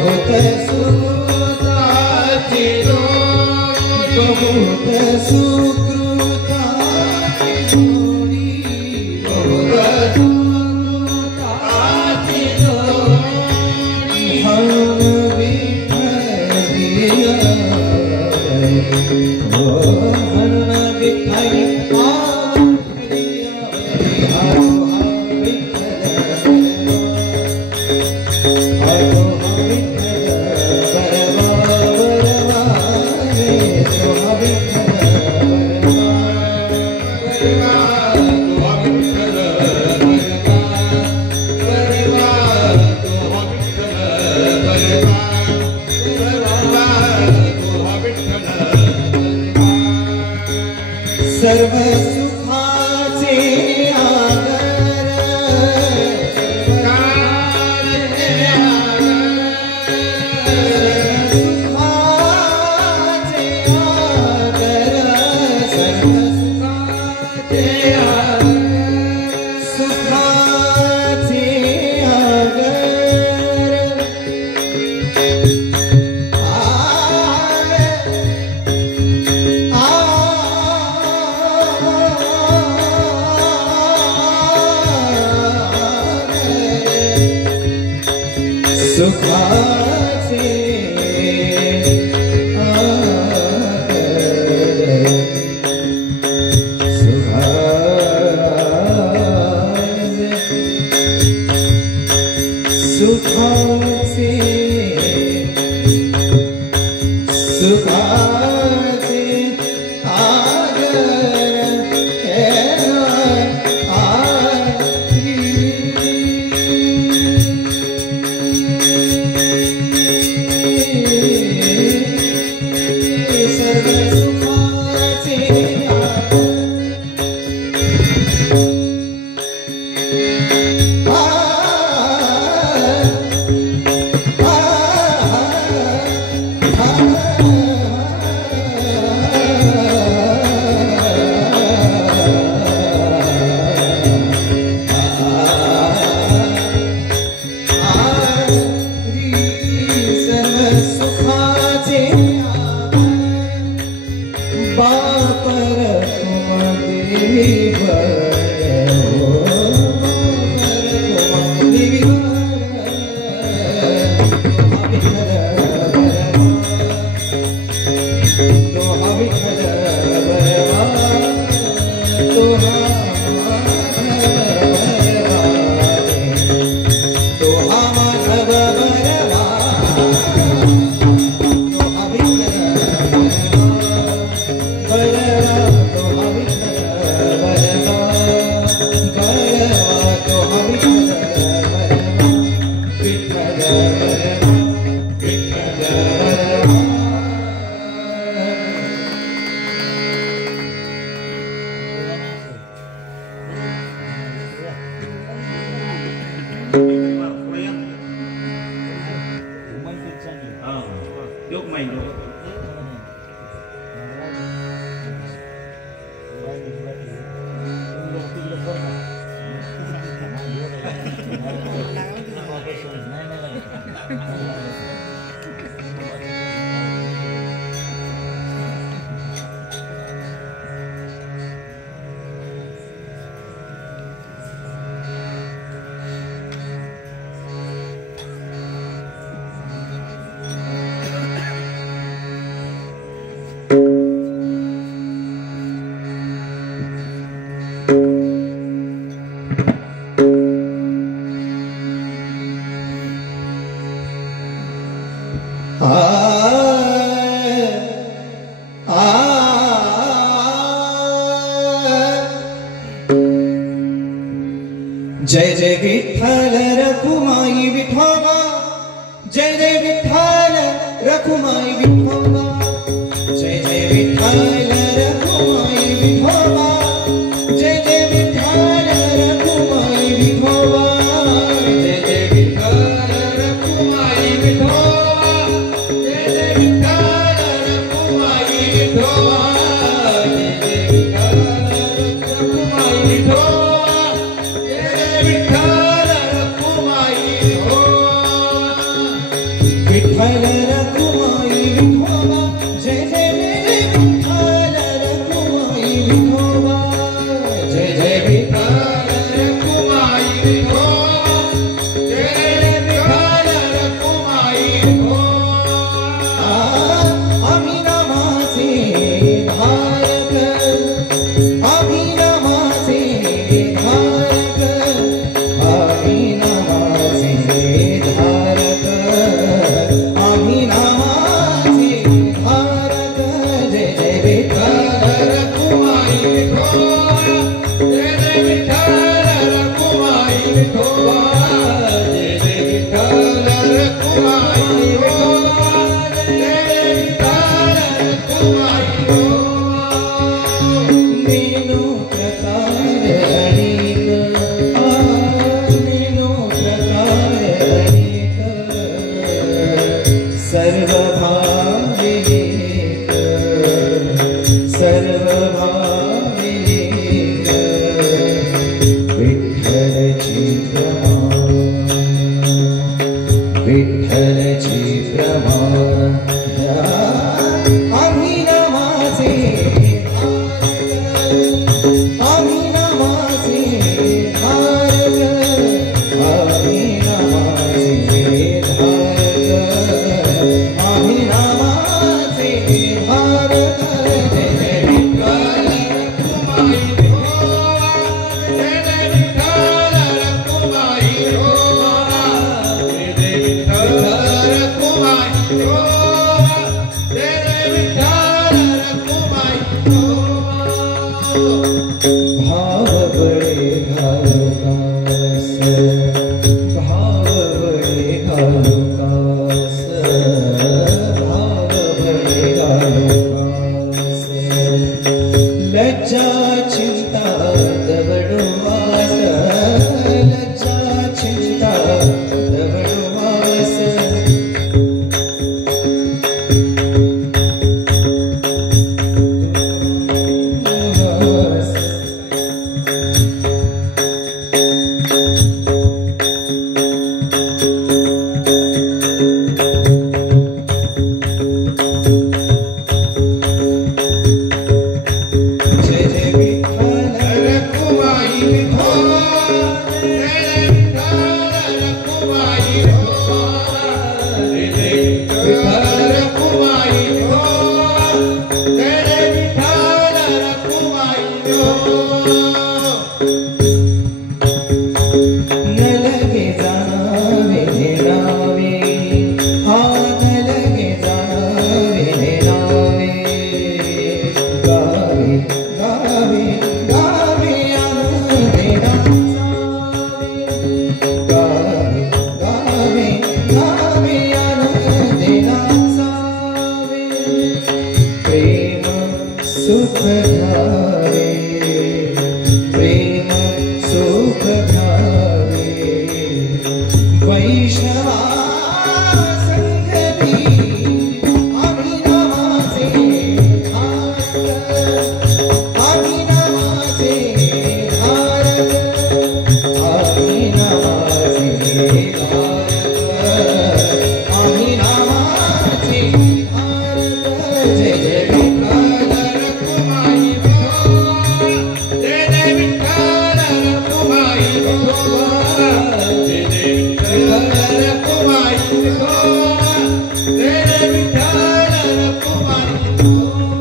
बहुत सुकृताची जोडी बहुत सुकृताची जोडी बहुत सुकृताची जोडी म्हणून विठ्ठल म्हणून विठ्ठल सर्व सुखाचे आगर सुखाचे आगर सर्व सुखाचे आगर सुखाचे सुखाचे सुखाचे आगर जय जय विठ्ठल रखुमाई विठोबा, जय जय विठ्ठल रखुमाई विठोबा, जय जय विठ्ठल रखुमाई विठोबा, जय जय विठ्ठल रखुमाई विठोबा, जय जय विठ्ठल रखुमाई विठोबा, जय जय विठ्ठल रखुमाई विठोबा, जय जय विठ्ठल रखुमाई विठोबा। विठ्ठल रखुमाई विठोबा जय जय जय विठ्ठल रखुमाई विठोबा जय जय विठ्ठल रखुमाई विठोबा जय जय विठ्ठल रखुमाई विठोबा आम्ही नामाचे धारक आम्ही नामाचे धारक आम्ही नामाचे धारक आम्ही नामाचे धारक जय जय विठ्ठल रखुमाई विठोबा जय जय विठ्ठल रखुमाई विठोबा जय जय विठ्ठल रखुमाई विठोबा जय जय विठ्ठल रखुमाई नीनो प्रकार अनेक नीनो प्रकार अनेक सर्वभावी एक सर्वभावी एक विठ्ठलची प्रमाण आम्ही नामाचे धारक आम्ही नामाचे धारक आम्ही नामाचे धारक आम्ही नामाचे धारक जय जय विठ्ठल रखुमाई विठोबा जय जय विठ्ठल रखुमाई विठोबा जय जय विठ्ठल रखुमाई विठोबा जय जय विठ्ठल रखुमाई विठोबा भाव बळे घालू कास भाव बळे घालू कास भाव बळे घालू कास लज्जा चिंता दवडू वास लज्जा चिंता दवडू वास जय जय विठ्ठल रखुमाई विठोबा जय जय विठ्ठल रखुमाई विठोबा जय जय विठ्ठल रखुमाई विठोबा जय जय विठ्ठल रखुमाई विठोबा न लगे जावे नावे हा न लगे जावे नावे गावे गावे गावे आनंदेना गावे गावे गावे आनंदेना सावे प्रेम सुख धारे प्रेम सुख धारे वैष्णवा संगती आम्ही नामाचे धारक आम्ही नामाचे धारक आम्ही नामाचे धारक आम्ही नामाचे धारक जय जय विठ्ठल रखुमाई विठोबा जय जय विठ्ठल रखुमाई विठोबा जय जय विठ्ठल रखुमाई विठोबा जय जय विठ्ठल रखुमाई विठोबा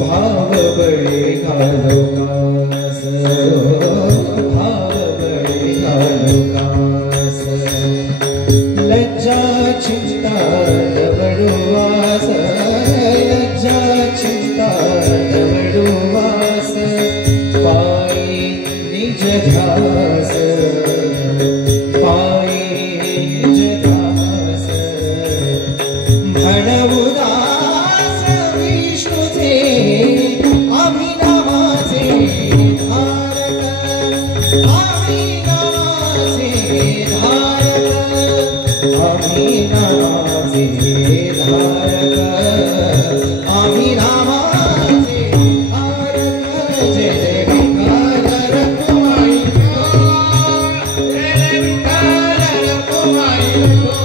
भाव बळे घालू कास भाव बळे घालू कास लज्जा चिंता दवडू वास लज्जा चिंता दवडू वास पायी निज ध्यास पायी निज ध्यास म्हणवू दास विष्णूचे आम्ही नामाचे धारक आम्ही नामाचे धारक आम्ही नामाचे धारक आम्ही नामाचे धारक जय जय विठ्ठल रखुमाई विठोबा जय जय विठ्ठल रखुमाई विठोबा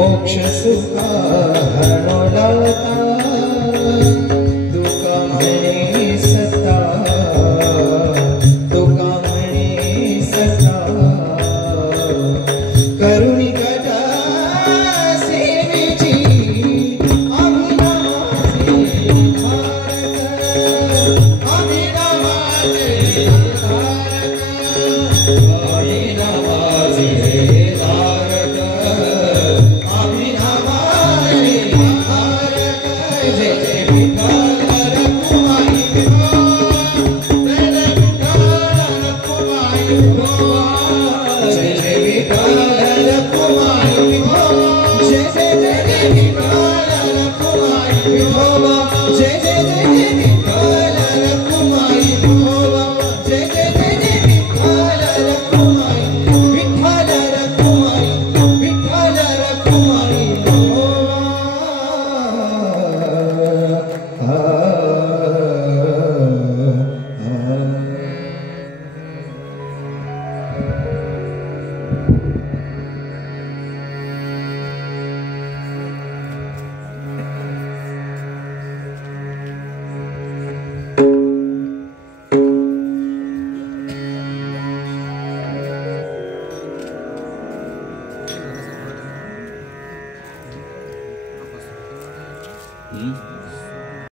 मोक्ष सुख हरणो लावता